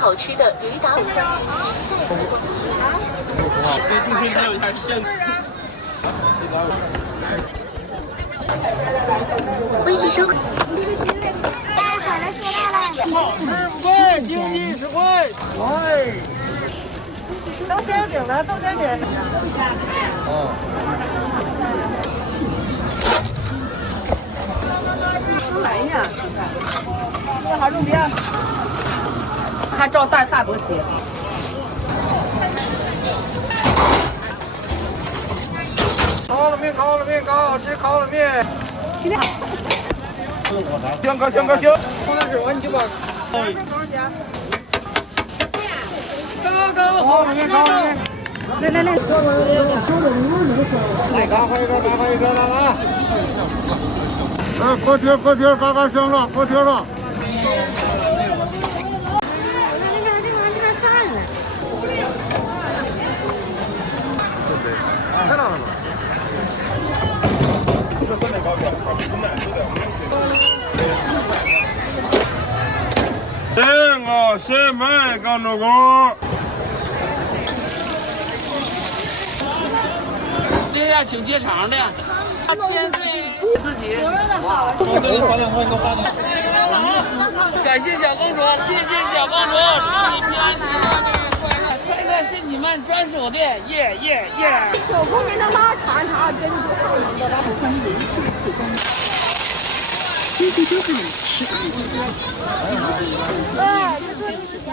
好吃的驴打虎欢迎您再次光临。对，今天还有一下是现的。微信收。好吃不贵，经济实惠。哎，豆煎饼的，豆煎饼。来呀，这好重点，还照大多些。烤冷面，烤冷面，好吃烤冷面。今天行，放点水完你就把。多少钱？烤冷面，烤冷面。来。来，赶快一个，来啊！锅贴，嘎嘎香了，锅贴了。看到了吗？我先买个那个。这下请接肠的，1000岁自己。感谢小公主，谢谢小公主，祝你平安喜乐，快乐是你们专属的，耶！手工人的拉肠真不好能得到不分人数提供。这些都是吃的。对，这做一样。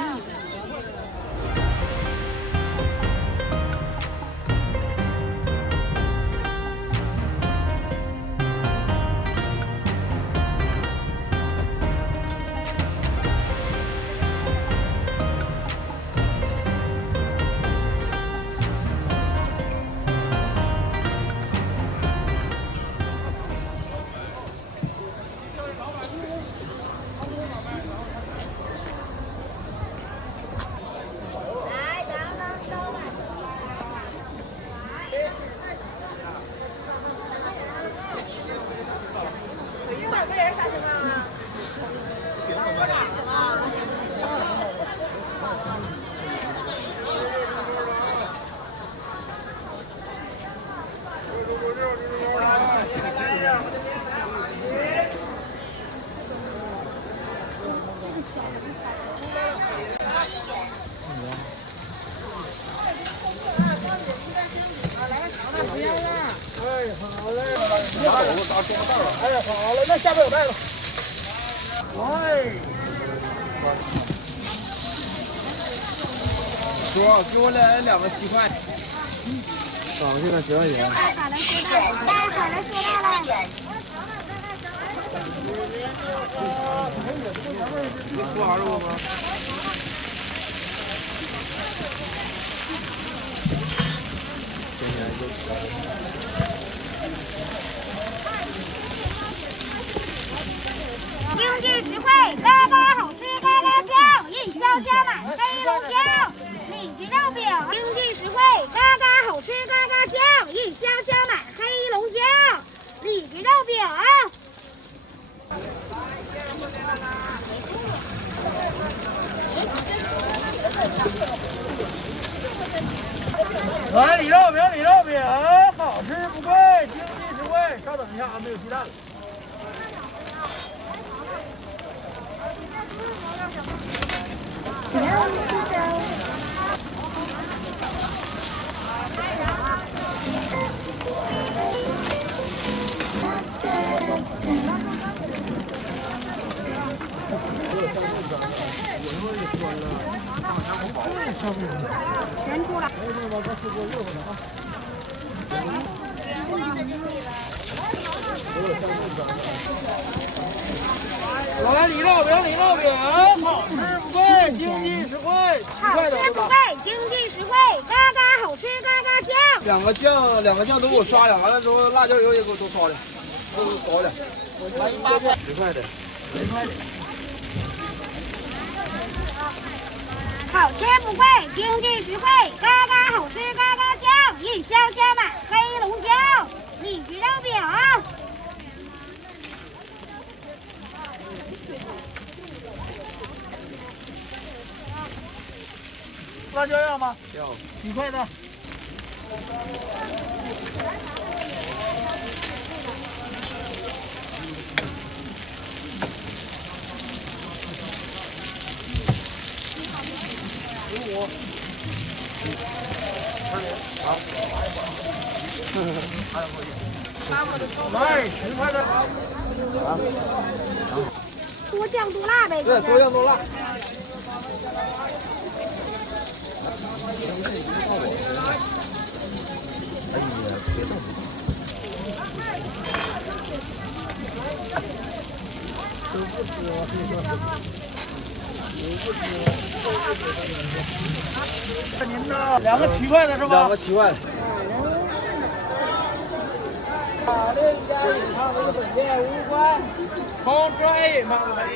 好了，那下边有袋子。说给我来2个鸡块。现在10块钱。好了，收到了。不好肉吗？经济实惠，嘎嘎好吃，嘎嘎香，一箱加满黑龙江里脊肉饼。经济实惠，嘎嘎好吃，嘎嘎香，一箱加满黑龙江里脊肉饼。来里肉饼，好吃不贵，经济实惠。稍等一下啊，没有鸡蛋了。全出来。来里肉饼，好吃不贵，经济实惠。好吃不贵，经济实惠，嘎嘎好吃，嘎嘎香。两个酱都给我刷了，完了之后辣椒油也给我多刷点，都搞点。来8块，10块的。好吃不贵，经济实惠，嘎嘎好吃，嘎嘎香，一箱加满黑龙江里脊肉饼。辣椒要吗？要。几块的？来10块的。多酱多辣呗。对，多酱多辣。哎呀，别动！都不吃了，您的2个7块的是吧？ 2个7块。另加饮汤为本店5块，红专饮汤的1。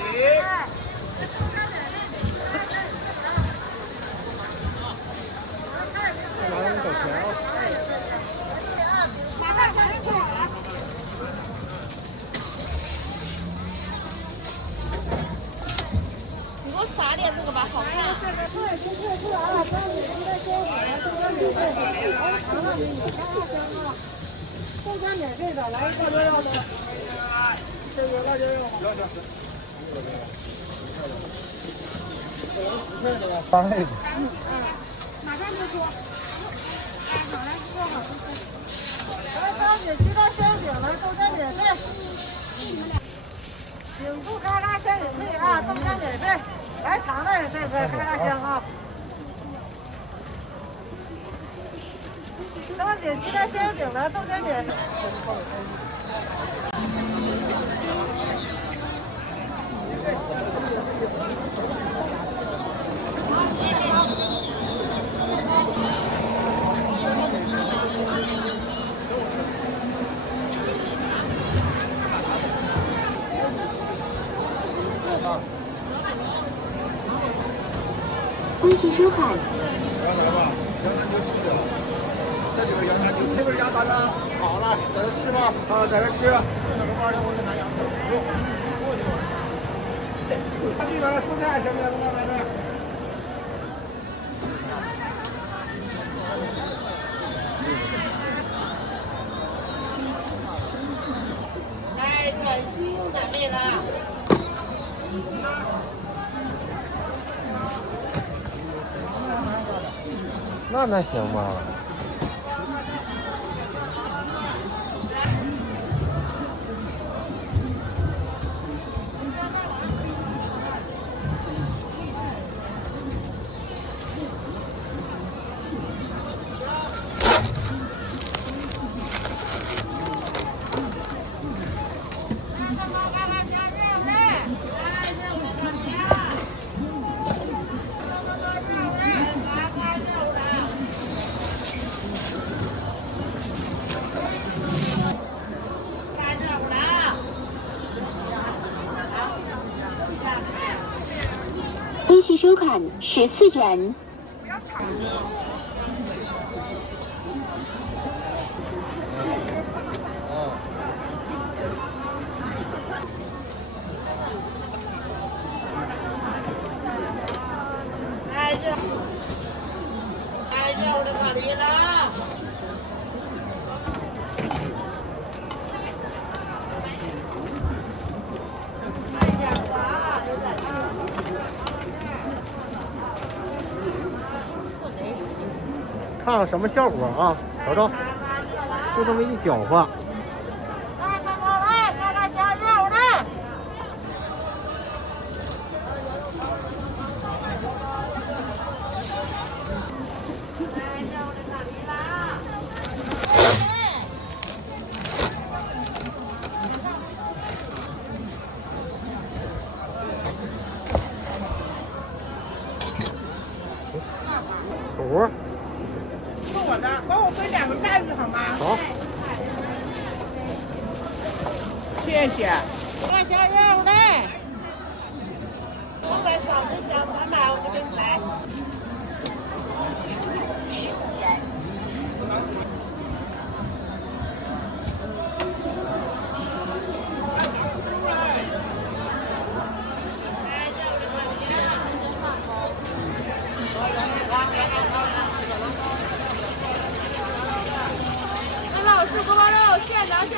你给我撒点这个吧，好看。这个对，这是啊，这里应该先我们这个免费，豆浆免费的，来辣椒要吗？这个辣椒要吗？3类。马上就说。哎，好嘞，做好就做。来，烧饼、鸡蛋香饼来，豆浆免费。饼不开拉香也可以啊，豆浆免费。来尝尝这个开拉香啊。烧饼、鸡蛋香饼来，豆浆免费。恭喜收看。羊杂吧，羊杂牛吃不了，这就是羊杂牛。这边羊杂呢？好了，在这吃吧。啊，在这吃。他这边的蔬菜行不行？来这。来，短信准备了。那行吗？恭喜收看14元。来这我的卡里了。看看什么效果啊？瞅瞅，就这么一搅和。来，看看来，看看小肉来。土。是我的，帮我分2个带鱼好吗？好。谢谢。看小肉嘞。300嫂子小300，我就给你来。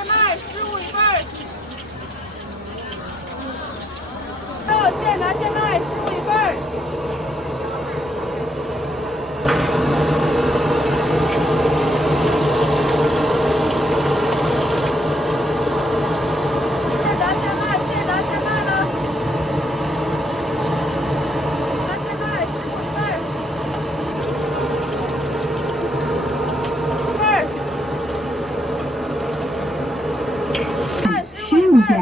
现卖15一份儿。肉现拿现卖15一份儿。现拿现卖，现拿现卖了。拿现卖15一份儿。15元。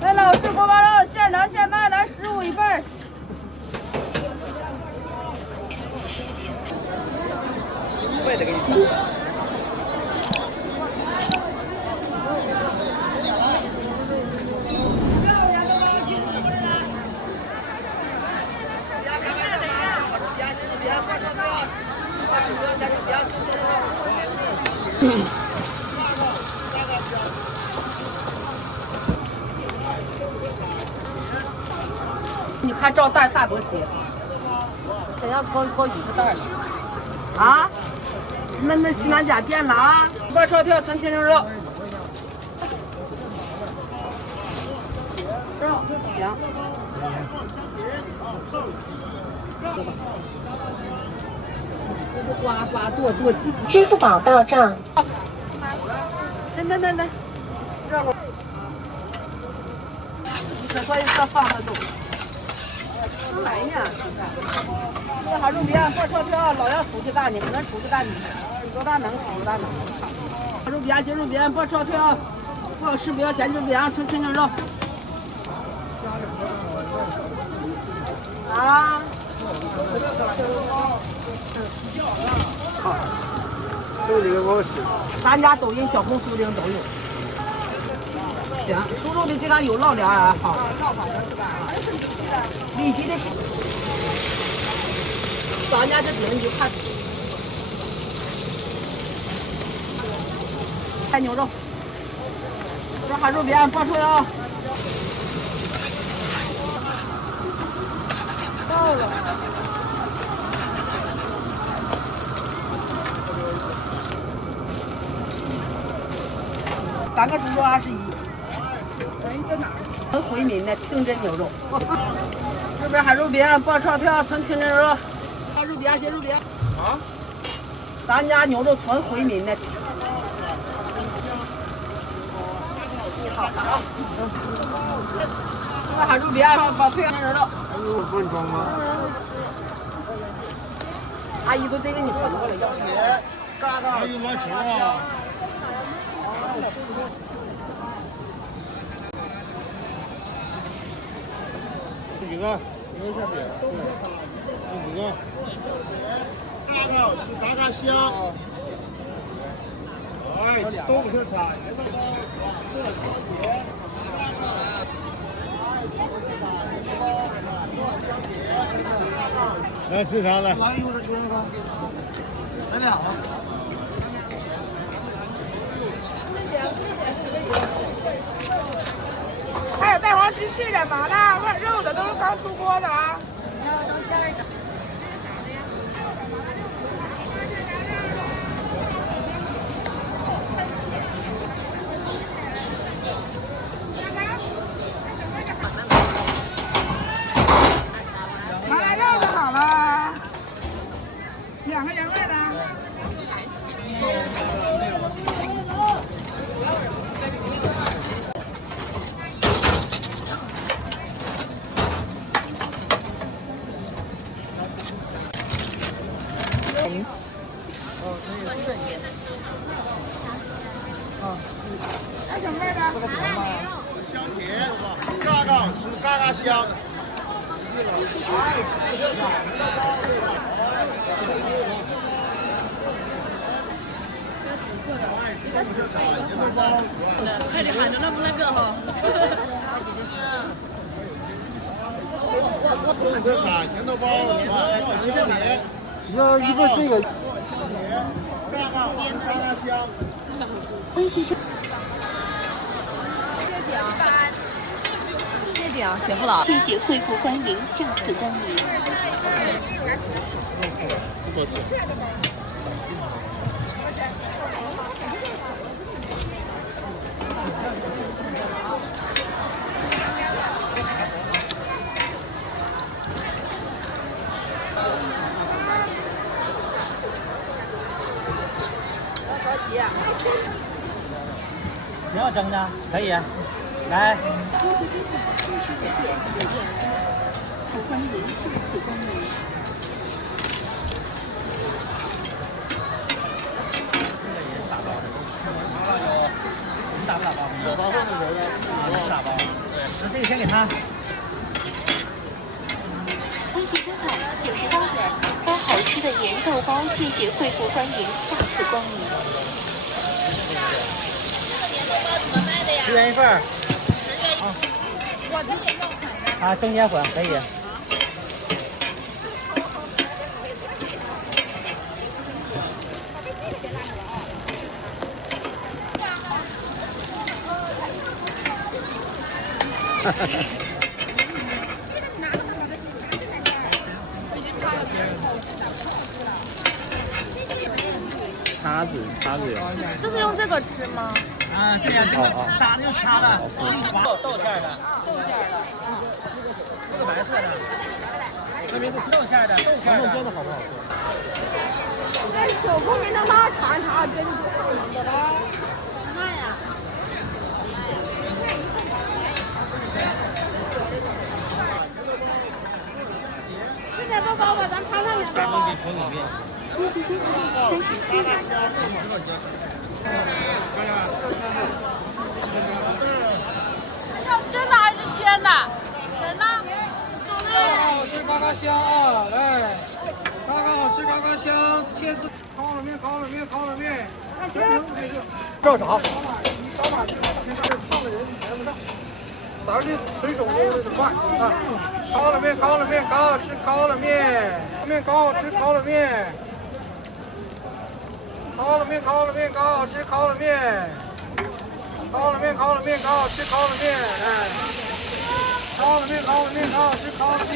来，老式锅包肉现拿现卖，来15一份儿。我也得给你看。你看照袋大多些，谁要搞鱼子袋了？啊？那西南家店了啊！锅烧条纯清蒸肉。行。刮剁几。支付宝到账。来，热乎。一颗说一颗放得动。来呢，这个还肉边锅烧条，老要出去大呢，不能出去大呢，多大能出大能。肉边鸡肉边锅烧条，不好吃不要钱，就这样纯清蒸肉。啊。好，这个我吃。咱家抖音、小红书上都有。行，猪肉的这个有老凉啊，好。里脊的，咱家这顶你就看。菜牛肉，这还肉边爆出来。到了。3个猪肉21。在哪儿？纯回民的清真牛肉。这边还肉边爆炒条纯清真肉。还肉边些肉边。啊？咱家牛肉纯回民的。好啊。这还肉边爆脆清真肉。还有分装吗？阿姨都得给你分过来要。还有碗球啊。几个？留下点。对，几个？嘎嘎是嘎嘎香。哎，东北特产。来吃啥来？有人吗？来俩。还有带黄鸡翅的、麻辣味肉的，都是刚出锅的啊。麻辣肉的好了，2个原味的。爱什么味的？香甜，嘎嘎是嘎嘎香。快点喊着那不那个哈。东北特产甜豆包，香甜。要一个这个。谢谢惠顾光临，下次光临。挺好蒸的，可以。来，欢迎下次光临。你打不打包？我包后面我不打包。对，那这个先给他。微信真好，90刀元，包好吃的盐豆包，谢谢惠顾欢迎，下次光临。10元一份儿。啊，蒸鲜混可以。哈哈哈。叉子有。就是用这个吃吗？啊，对呀，叉子用叉的，豆馅的，这个白色的，这边是豆馅的，豆馅的，好不好吃？小公民的拉长长，真的了。慢呀。吃点豆包吧，咱尝尝盐豆包。要蒸的还是煎的？人呢？好吃嘎嘎香啊！来，嘎嘎好吃嘎嘎香，切丝烤冷面，烤冷面，烤冷面。照啥？上的人排不上。咱这水手都是快啊！烤冷面，烤冷面，搞好吃烤冷面，面搞好吃烤冷面。烤冷面，烤冷面，搞好吃烤冷面。烤冷面，烤冷面，搞好吃烤冷面，哎。烤冷面，烤冷面，搞好吃烤冷面。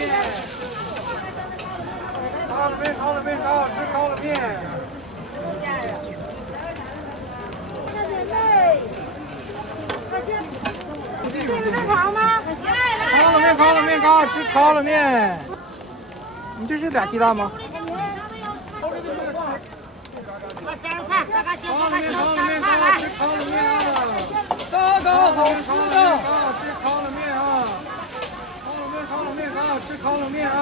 烤冷面，烤冷面，搞好吃烤冷面。好吗？烤冷面，烤冷面，搞好吃烤冷面。你这是俩鸡蛋吗？烤冷面，烤冷面，搞好吃烤冷面啊！刚刚好吃的。搞好吃烤冷面啊！烤冷面，烤冷面，搞好吃烤冷面啊！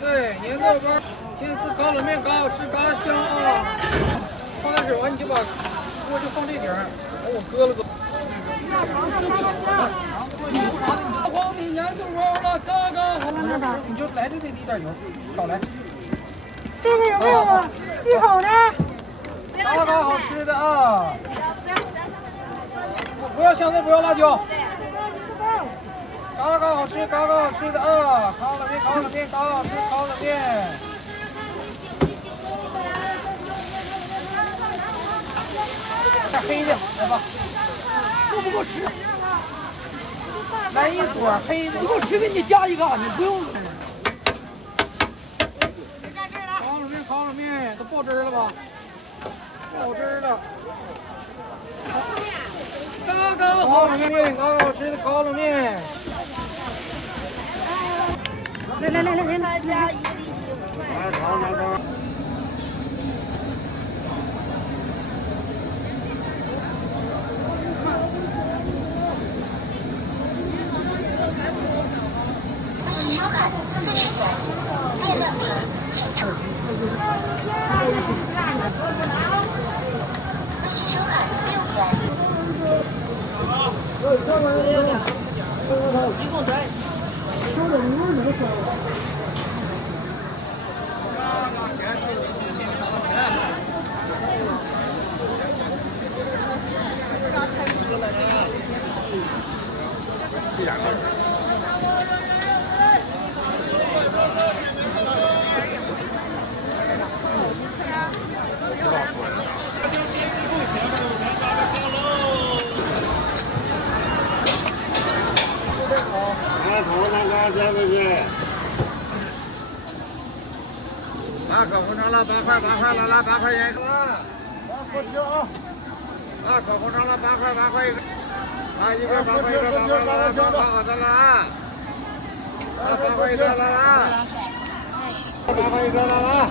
对，年豆包、千丝烤冷面，搞好吃，嘎香啊！放点水完你就把锅就放这点儿，我搁了个。黄米年豆包了，刚刚好。你就来这里滴点油，少来。这个有没有忌口的？嘎嘎好吃的啊！不要香菜，不要辣椒。嘎嘎好吃，嘎嘎好吃的啊！烤冷面，烤冷面，嘎好吃烤冷面。带黑的，来吧。不够吃，来一撮黑的。不够吃给你加一个，你不用。烤冷面，烤冷面，都爆汁了吧？爆汁了。刚刚烤好。冷面，嘎嘎好吃的烤冷面。来。2000块钱。啊，可红肠了8块8块了，来8块钱一个。过去啊！啊，可红肠了8块8块一个。啊，一个8块一个8块了，好的了啊！啊，8块一个了啊！8块一个了啊！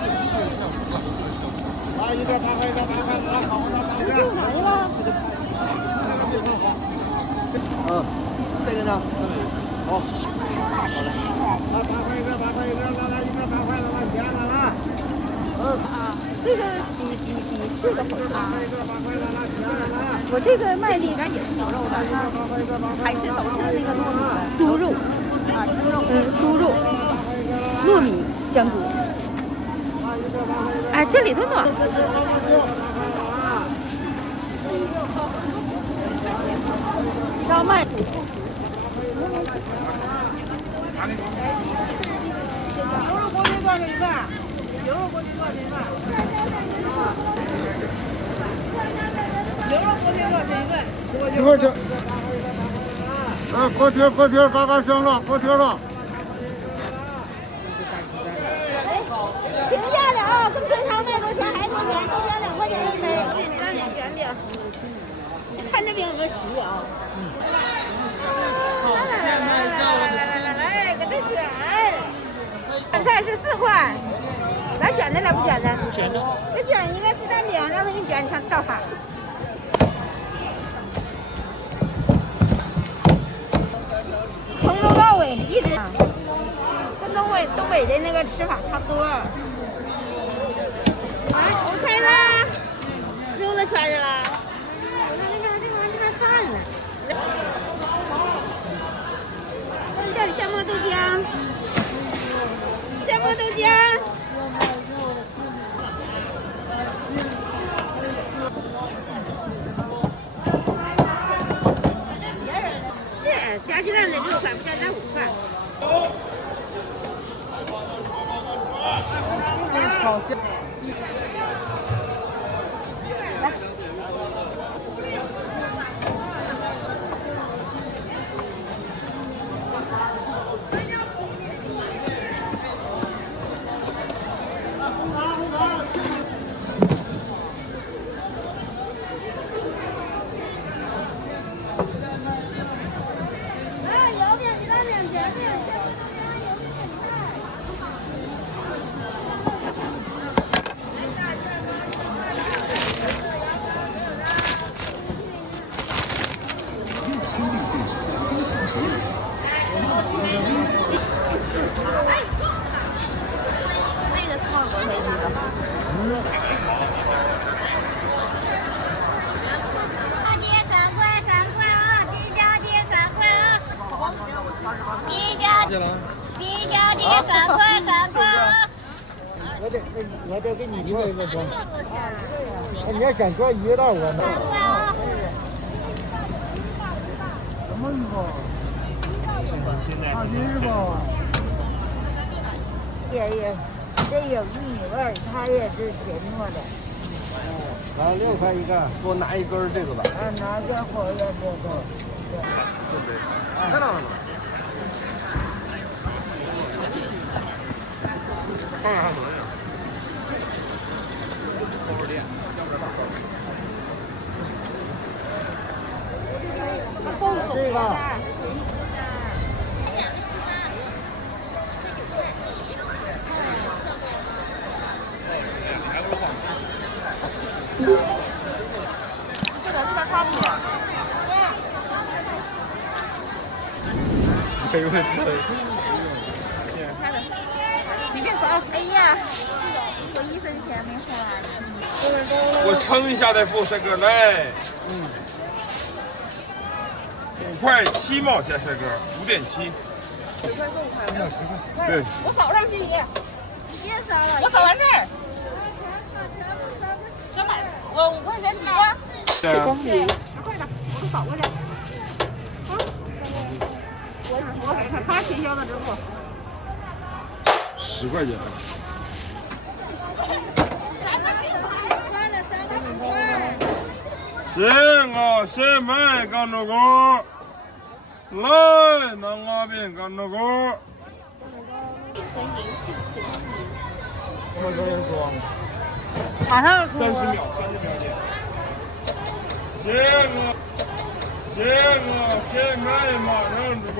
啊，一个8块一个8块了，可红肠8块。没了。这个呢？好。啊，8块一个8块一个，来一个8块了，来钱了来。这个这个好啊！我这个卖里边也是牛肉的，还是都是那个糯米的猪肉啊，猪肉糯米香菇。哎，这里头呢。要卖。牛肉锅贴多少一份？牛肉锅贴多少一份？牛肉锅贴多少一份？一块钱。啊，锅贴，嘎嘎香了，锅贴了。平价的啊，跟平常卖多少钱还多钱，都加2块钱一枚。卷饼，看这饼有没有实啊？来，给这卷。饭菜是4块，咱卷的来不卷的？不卷的。这卷一个鸡蛋饼，让他给你卷，你看照它。从头到尾一直，跟东北的那个吃法差不多。OK 啦，肉都圈着了。这玩意这边散了。这里香末豆浆，香末豆浆。是加鸡蛋的6块，不加蛋5块。好香。皮胶碟3块3块啊！我得给你做一个装。你要想做一个袋我们。3块啊！什么衣服？大军是吧？这有玉米味儿，它也是甜糯的。啊，6块一个，给我拿一根这个吧。拿个火焰这个。看到了吗？放啥东西？后边店，这个。这咱这边差不多。这个你别扫。哎呀，我1分钱没花。我称一下再付帅哥来。5块7毛钱，帅哥5.7。对。我扫上去你。你别扫了。我扫完这儿。小买，我5块钱几个？对啊。快点，我都扫过去。我给他提销的支付。10块钱。行啊，先买刚着工，来，南瓜饼干着锅。欢迎幸福光临。我们刚才说马上30秒见。现在马上直播。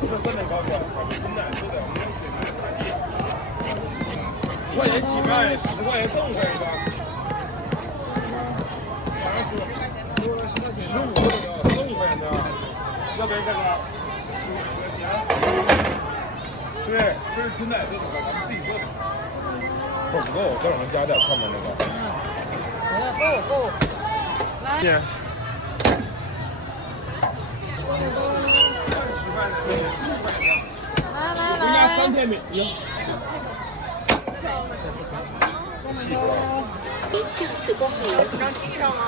这3点高点，我们现在是的，没有水买快递，5块钱起卖，10块钱送回一个。马上出，15个送5块钱的，要不然这个15块钱。对，这是清奶做的，咱们自己做的。不够，再往上加点，看看那个。够。来。姐。来，3天免邮。幸福光临。让记上吗？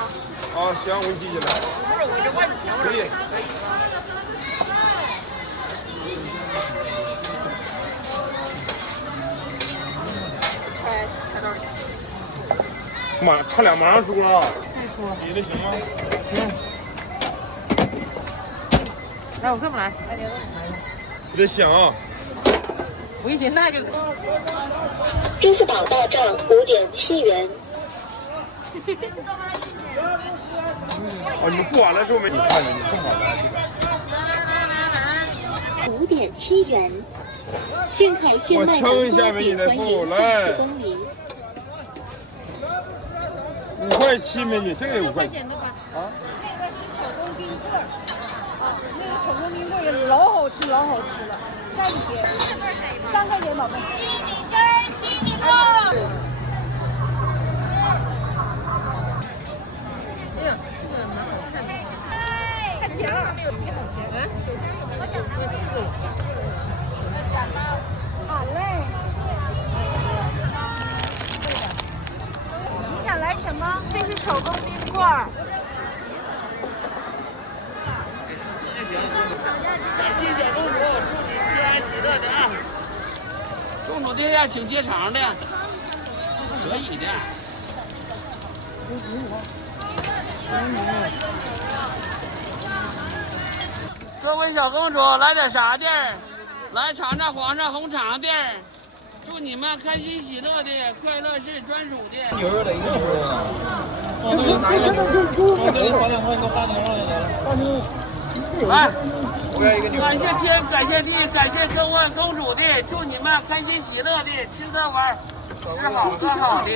啊，行，我给你记下来。不是，我这外可以。拆多少钱？妈，差2马上输了。你的行吗？行。来，我这么来。你得想啊。我一点那就。支付宝到账5.7元。哦，你付完了之后没？你看着，你付好了这个。5.7元。现烤现卖的花饼，欢迎幸福光临。5块7，美女，这个也5块钱的吧？啊。那个是手工冰棍儿。啊，那个手工冰棍儿老好吃了。在里边3块钱，宝贝。西米粥。哎呀，这个蛮好看的。太甜了。好嘞。你想来什么？这是手工冰棍儿。感谢小公主，祝你平安喜乐的啊！公主殿下请接肠的，可以的。各位小公主，来点啥地儿？来尝尝皇上红肠地儿。祝你们开心喜乐的，快乐是专属的。牛肉的一个牛肉啊！拿一个牛肉，我这3两块，你给我发牛肉去。来，我要一个牛肉。感谢天，感谢地，感谢各位公主的，祝你们开心喜乐的，吃得玩，吃好喝好的，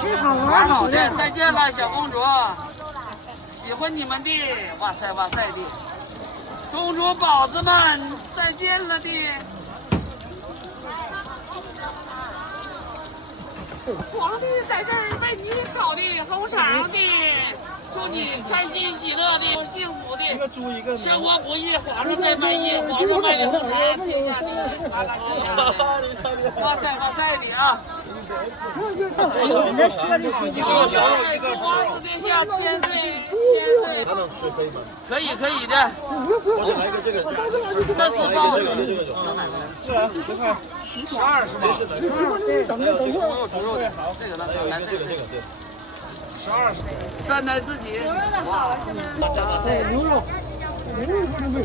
吃好玩好的。再见了，小公主，喜欢你们的，哇塞哇塞的，公主宝子们，再见了的。皇帝在这儿为你烤的红肠的，祝你开心喜乐的，幸福的，一个猪一个生活不易，皇上在满意，皇上卖的红肠，天下第一，哇塞哇塞的啊！皇子殿下千岁，还能吃可以吗？可以的。我再来一个这个，这是包子，是啊，10块，12是吗？这是哪个？这个猪肉的，这个呢，这个对，12是。站在自己。牛肉的好是吗？对，牛肉不是没有。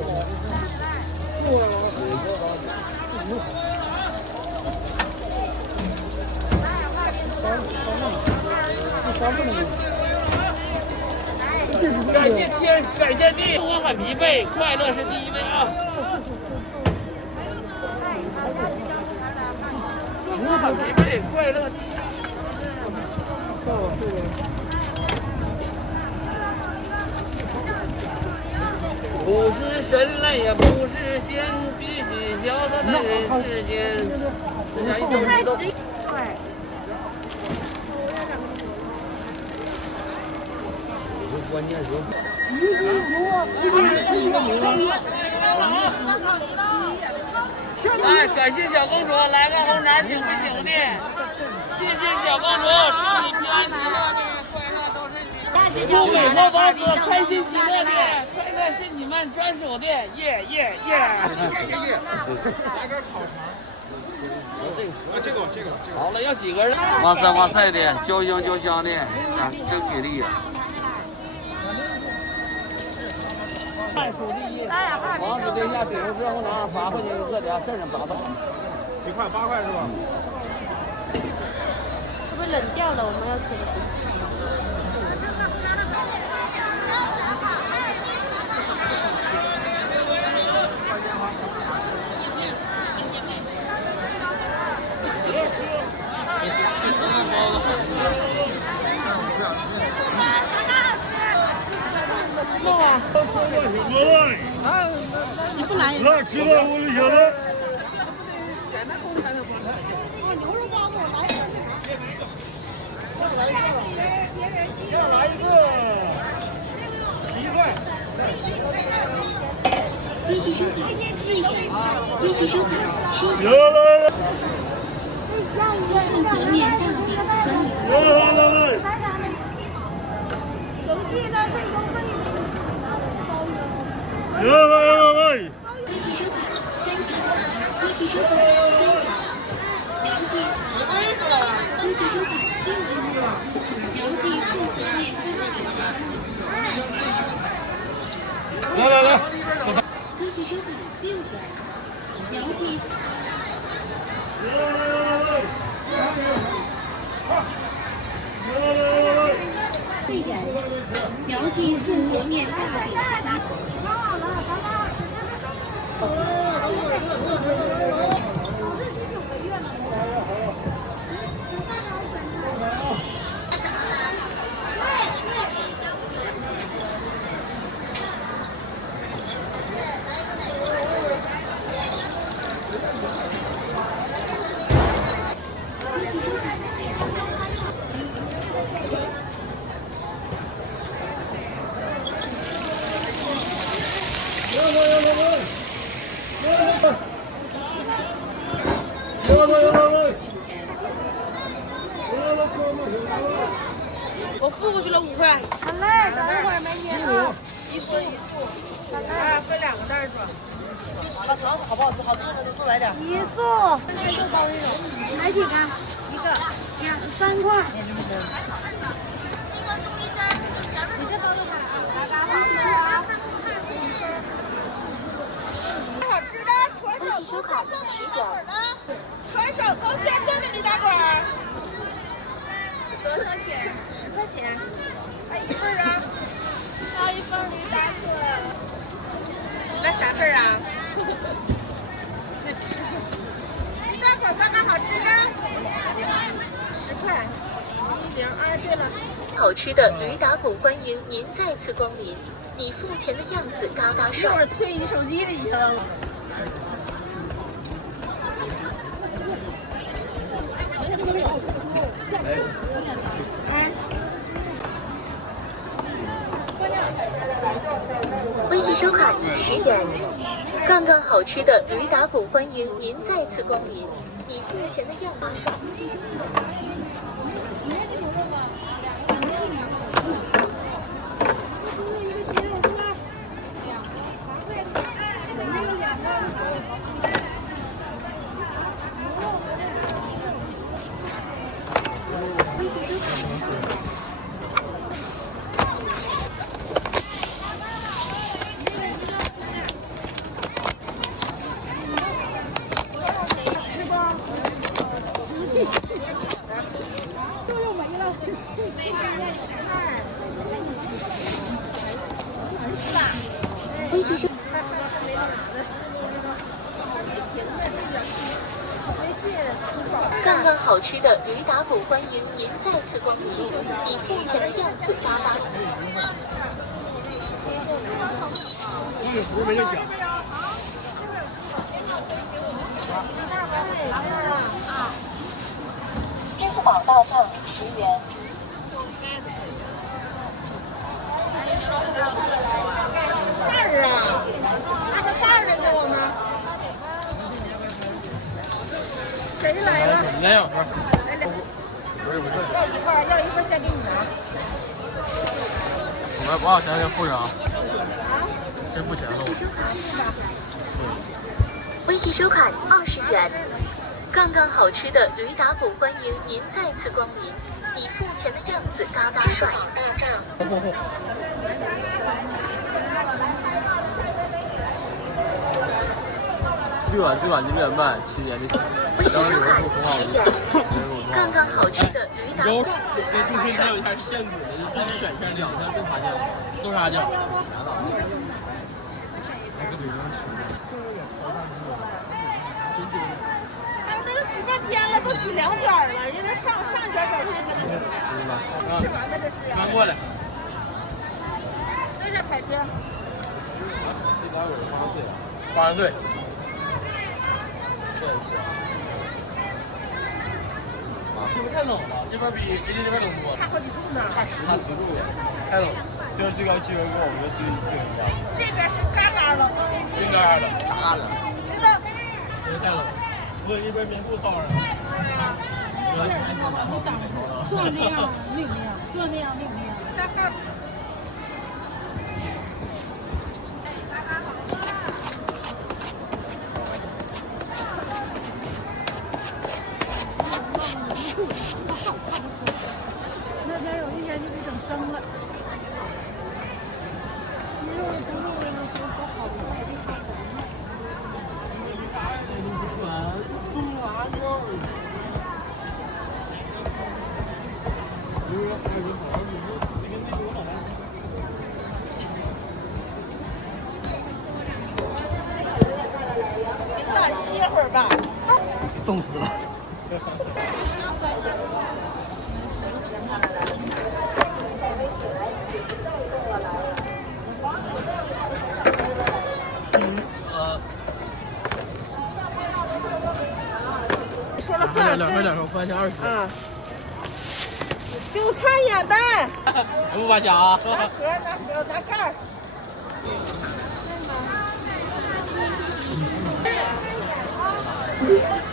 感谢天，感谢地，我很疲惫，快乐是第一位啊！我很疲惫，快乐。不是神来也不是仙，必须潇洒在人世间。这家一整体都。关键时候。来，感谢小公主，来个红肠行不行的？谢谢小公主，祝你平安喜乐的，快乐都是你。祝伟和王哥开心喜乐的，快乐是你们专属的，耶耶耶！来点烤肠。这个。好了，要几个人？哇塞的，焦香的，真给力呀！半数第一。王子殿下水壶热红肠8块钱一个的，这人8块。几块？8块是吧？会不会冷掉了？我们要吃的。你不来？那知道我就晓得。牛肉包给我来一个。再来一个，1块。来，苗记复活面大饼。我付过去了5块。好嘞，等一会儿美女啊。一束。分2个袋装。肠子好不好吃？好吃的多来点。1束。来几个？1个。3块。你这包多少啊？刚刚好吃啊。好吃的，纯手工现做的驴打滚的，纯手工现做的驴打滚。多少钱？10块钱。来1份啊？要1份驴打滚。来3份啊？驴打滚刚刚好吃的，10块。102。对了。好吃的驴打滚，欢迎您再次光临。你付钱的样子嘎嘎帅。一会儿退你手机里去了。微信收看10元。杠杠好吃的驴打滚，欢迎您再次光临。你付钱的样子帅。杠杠好吃的驴打滚，欢迎您再次光临。你付钱的样子嘎嘎。那个壶没人响。支付宝到账10元。袋儿啊，拿个袋儿来给我们。谁来了？没有。要1份，要1份先给你拿。我要钱先付上，先付钱了。微信收款20元。杠杠好吃的驴打鼓欢迎您再次光临，你付钱的样子嘎嘎帅。大账。最晚9点半，7年的。微信收款10元。杠杠好吃的驴打鼓。对，中间还有一下是现煮的，你自己选一下酱，像豆沙酱、豆沙酱。天了，都取2卷了，人家上一卷他就给他吃完了，这是啊。拿过来。这是海边。80岁。这是。这边太冷了，这边比吉林那边冷多了。差好几度呢。差10度了，太冷了。就是最高气温跟我们的最温差。这边是嘎嘎冷。真嘎的，炸了。知道。真太冷了。我这边棉裤套上。做那样没有那样，做那样没有那样。在这。那天有一天就给整生了。鸡肉不肉的那不好的。歇会儿吧，冻死了。说了算，两手翻下20。啊，给我看一眼呗。不拔虾啊？拿盒，拿盖儿。嗯